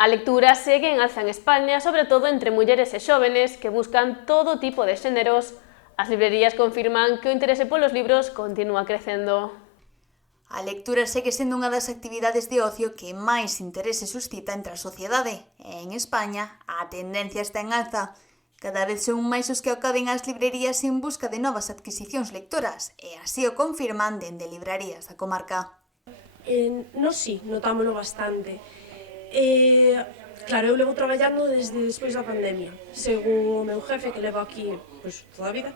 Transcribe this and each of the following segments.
A lectura segue en alza en España, sobre todo entre mulleres e xóvenes que buscan todo tipo de xéneros. As librerías confirman que o interese polos libros continúa crecendo. A lectura segue sendo unha das actividades de ocio que máis interese suscita entre a sociedade. E en España, a tendencia está en alza. Cada vez son máis os que acaden ás librerías en busca de novas adquisicións lectoras, e así o confirman dende librarías da comarca. Nos sí, notámoslo bastante. Claro, eu levo traballando desde despois da pandemia. Según o meu jefe, que leva aquí toda a vida,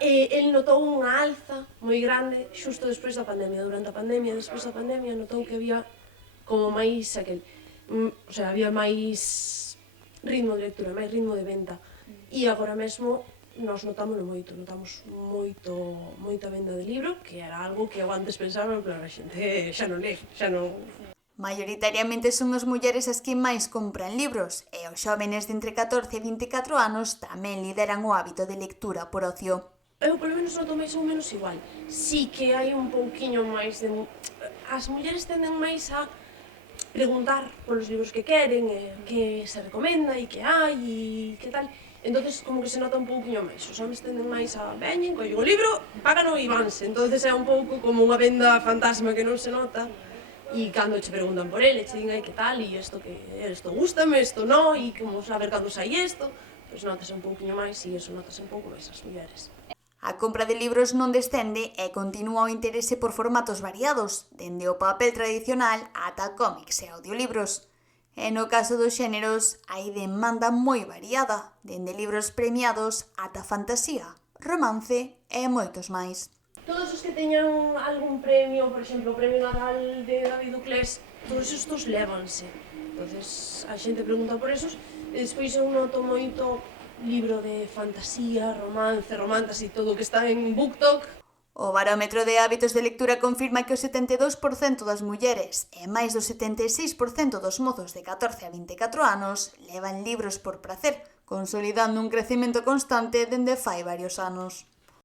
el notou unha alza moi grande xusto despois da pandemia. Durante a pandemia, despois da pandemia, notou que había como máis había máis ritmo de lectura, máis ritmo de venta. E agora mesmo nós notamos moita venda de libro, que era algo que eu antes pensaba, pero a xente xa non lê, xa non... Maioritariamente son as mulleres as que máis compran libros, e os xóvenes de entre 14 e 24 anos tamén lideran o hábito de lectura por ocio. Eu, polo menos, noto máis ou menos igual. Sí que hai un pouquiño máis de... As mulleres tenden máis a preguntar polos libros que queren, que se recomenda e que hai e que tal. Entonces, como que se nota un pouquiño máis. Os homens tenden máis a veñen, collen o libro, págano e vanse. Entonces é un pouco como unha venda fantasma que non se nota. E cando che preguntan por ele, che din, ai, que tal, e isto gústame, isto non, e como saber cando sai isto, pois notase un pouquiño máis, e iso notase un pouco máis as mulleres. A compra de libros non descende e continúa o interese por formatos variados, dende o papel tradicional ata cómics e audiolibros. E no caso dos xéneros, hai demanda moi variada, dende libros premiados ata fantasía, romance e moitos máis. Todos os que teñan algún premio, por exemplo, o premio Nadal de David Uclés, todos estos lévanse. Entonces a xente pregunta por esos, e despois eu noto moito libro de fantasía, romance, romantas e todo o que está en BookTok. O barómetro de hábitos de lectura confirma que o 72% das mulleres e máis do 76% dos mozos de 14 a 24 anos levan libros por pracer, consolidando un crecemento constante dende fai varios anos.